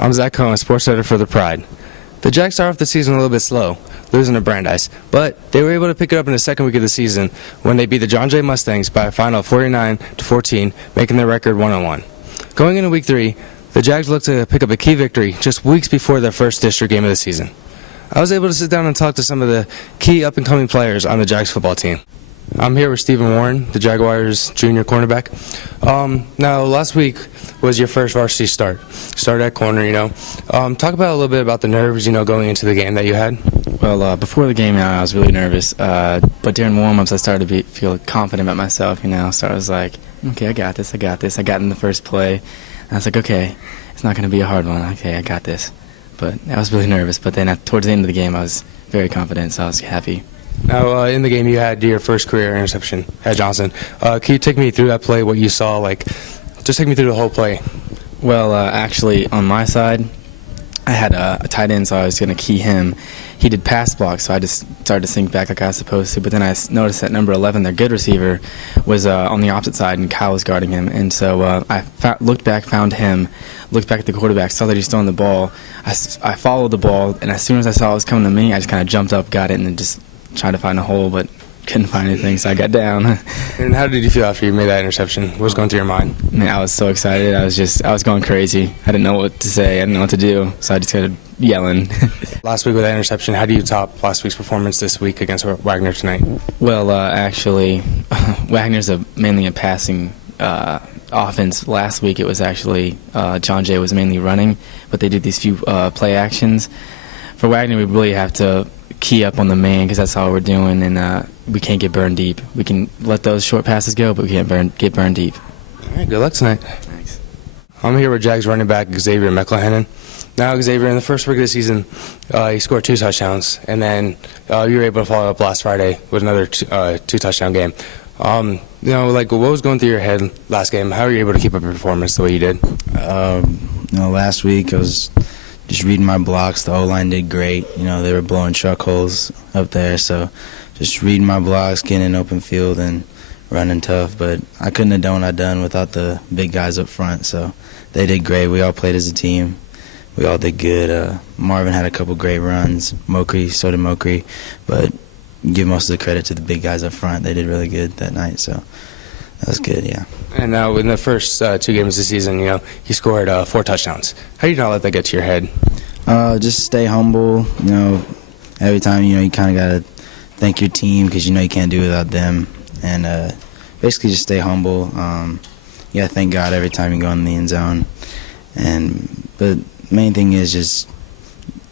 I'm Zach Cohen, sports editor for The Pride. The Jags started off the season a little bit slow, losing to Brandeis, but they were able to pick it up in the second week of the season when they beat the John Jay Mustangs by a final of 49-14, making their record 1-1. Going into week 3, the Jags looked to pick up a key victory just weeks before their first district game of the season. I was able to sit down and talk to some of the key up-and-coming players on the Jags football team. I'm here with Stephen Warren, the Jaguars' junior cornerback. Now, last week was your first varsity start. Started at corner, Talk about a little bit about the nerves, going into the game that you had. Well, before the game, I was really nervous. But during warm-ups, I started to feel confident about myself, So I was like, okay, I got this. I got in the first play. And I was like, okay, it's not going to be a hard one. Okay, I got this. But I was really nervous. But then towards the end of the game, I was very confident, so I was happy. Now, in the game, you had your first career interception at Johnson. Can you take me through that play, what you saw? Just take me through the whole play. Well, actually, on my side, I had a tight end, so I was going to key him. He did pass block, so I just started to sink back like I was supposed to. But then I noticed that number 11, their good receiver, was on the opposite side, and Kyle was guarding him. And so I looked back, found him, looked back at the quarterback, saw that he was throwing the ball. I followed the ball, and as soon as I saw it was coming to me, I just kind of jumped up, got it, and then just tried to find a hole, but couldn't find anything, so I got down. And how did you feel after you made that interception? What was going through your mind? Man, I was so excited. I was going crazy. I didn't know what to say. I didn't know what to do, so I just started yelling. Last week with that interception, how do you top last week's performance this week against Wagner tonight? Well, actually, Wagner's mainly a passing offense. Last week it was actually John Jay was mainly running, but they did these few play actions. For Wagner, we really have to key up on the man because that's all we're doing, and we can't get burned deep. We can let those short passes go, but we can't get burned deep. All right, good luck tonight. Thanks. I'm here with Jags running back Xavier McElhennan. Now, Xavier, in the first week of the season, he scored 2 touchdowns, and then you were able to follow up last Friday with another 2-touchdown game. What was going through your head last game? How were you able to keep up your performance the way you did? Last week I was just reading my blocks. The O-line did great. They were blowing truck holes up there, so just reading my blocks, getting in open field, and running tough. But I couldn't have done what I done without the big guys up front, so they did great. We all played as a team. We all did good. Marvin had a couple great runs. So did Mokri. But give most of the credit to the big guys up front. They did really good that night, so that was good, yeah. And now in the first 2 games of the season, he scored 4 touchdowns. How do you not let that get to your head? Just stay humble. Every time, you kind of got to thank your team because you can't do it without them. And basically just stay humble. You got to thank God every time you go in the end zone. But the main thing is just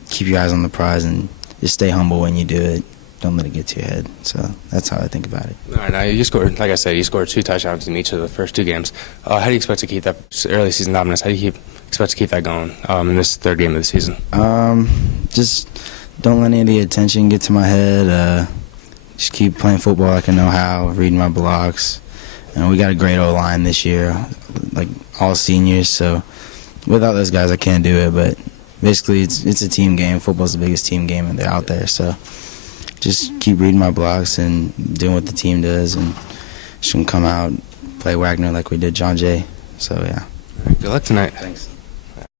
keep your eyes on the prize and just stay humble when you do it. Don't let it get to your head. So that's how I think about it. All right, now you scored, like I said, you scored 2 touchdowns in each of the first 2 games. How do you expect to keep that early season dominance? How do you expect to keep that going in this 3rd game of the season? Just don't let any of the attention get to my head. Just keep playing football like I know how, reading my blocks. And we got a great O-line this year, like all seniors. So without those guys, I can't do it. But basically, it's a team game. Football's the biggest team game, and they're out there. So just keep reading my blocks and doing what the team does, and just gonna come out, play Wagner like we did John Jay. So yeah. Good luck tonight. Thanks.